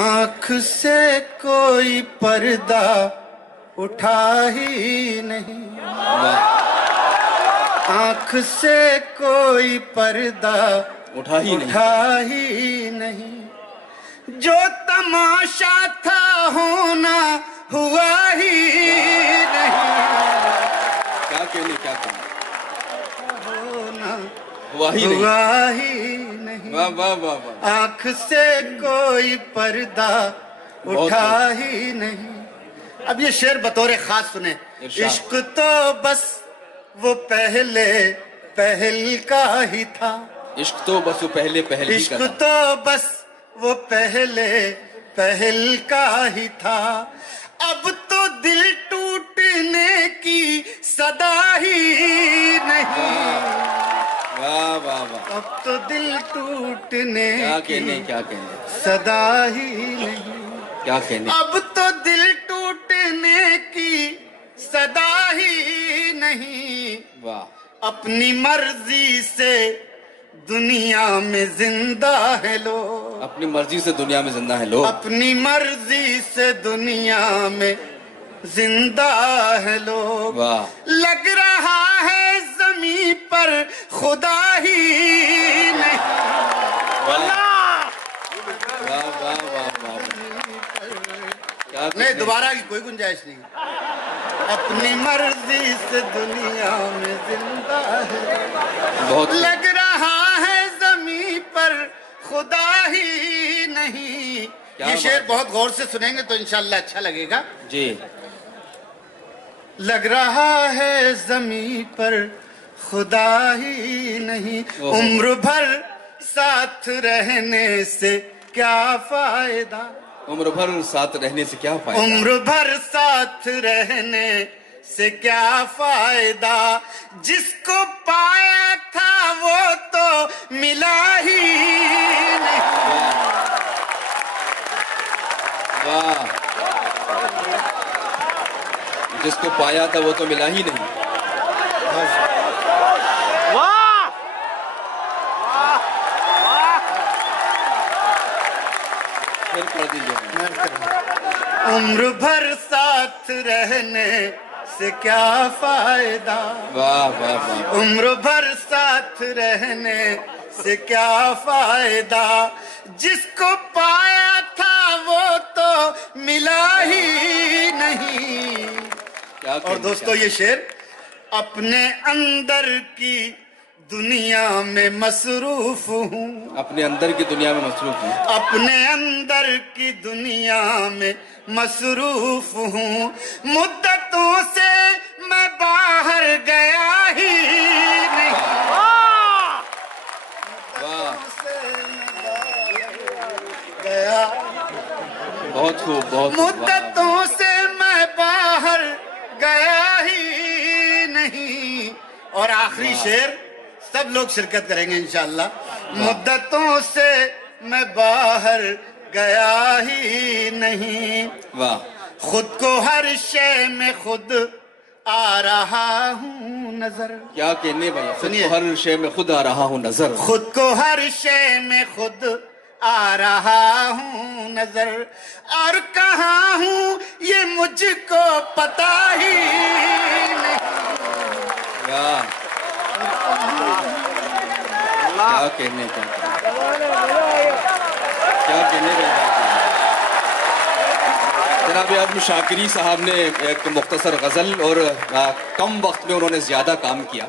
آنکھ سے کوئی پردہ اٹھا ہی نہیں، آنکھ سے کوئی پردہ اٹھا ہی نہیں، جو تماشا تھا ہونا ہوا ہی نہیں، کیا کہنے کیا کہنے، ہونا ہوا ہی نہیں، ہوا ہی نہیں، واہ واہ واہ واہ، آنکھ سے کوئی پردہ اٹھا ہی نہیں۔ اب یہ شعر بطور خاص سنیں۔ عشق تو بس وہ پہل کا ہی تھا، عشق تو بس وہ پہلے ہی کا عشق تھا، تو بس وہ پہل کا ہی تھا، اب تو دل ٹوٹنے کی صدا ہی نہیں، واہ واہ واہ، اب تو دل ٹوٹنے کی کیا کہنے صدا ہی نہیں، کیا کہنے، اب تو دل ٹوٹنے کی صدا ہی نہیں، واہ، اپنی مرضی سے دنیا میں زندہ ہے لوگ، اپنی مرضی سے دنیا میں زندہ ہے لوگ، اپنی مرضی سے دنیا میں زندہ ہے لوگ، واہ، لگ رہا ہے زمین پر خدا ہی نہیں، واہ واہ واہ واہ، نہیں دوبارہ کی کوئی گنجائش نہیں، اپنی مرضی سے دنیا میں زندہ ہے، بہت لگ رہا ہے زمین پر خدا ہی نہیں۔ یہ شعر بہت غور سے سنیں گے تو انشاءاللہ اچھا لگے گا جی، لگ رہا ہے زمین پر خدا ہی نہیں، عمر بھر ساتھ رہنے سے کیا فائدہ، عمر بھر ساتھ رہنے سے کیا فائدہ، عمر بھر ساتھ رہنے سے کیا فائدہ، جس کو پایا تھا وہ تو ملا ہی نہیں، واہ، جس کو پایا تھا وہ تو ملا ہی نہیں، پھر پڑھ دیجیے، عمر بھر ساتھ رہنے سے کیا فائدہ، واہ واہ واہ، عمر بھر ساتھ رہنے سے کیا فائدہ، جس کو پایا تھا وہ تو ملا ہی نہیں۔ اور دوستو یہ شعر اپنے اندر کی دنیا میں مصروف ہوں، اپنے اندر کی دنیا میں مصروف ہوں، اپنے اندر کی دنیا میں مصروف ہوں، مدتوں سے میں باہر گیا ہی نہیں، گیا بہت خوب، بہت مدتوں سے میں باہر گیا ہی نہیں۔ اور آخری شعر سب لوگ شرکت کریں گے انشاءاللہ، مدتوں سے میں باہر گیا ہی نہیں، واہ، خود کو ہر شے میں خود آ رہا ہوں نظر، کیا کہنے بھائی، خود سنیے، کو ہر شے میں خود آ رہا ہوں نظر، خود کو ہر شے میں خود آ رہا ہوں نظر، اور کہاں ہوں یہ مجھ کو پتا ہی نہیں، واہ، کیا کہنے کیا کہنے جناب اب شاکری صاحب نے ایک مختصر غزل اور کم وقت میں انہوں نے زیادہ کام کیا۔